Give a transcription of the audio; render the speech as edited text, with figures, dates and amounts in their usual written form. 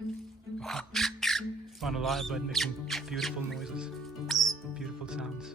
Not a lot, but making beautiful noises, beautiful sounds.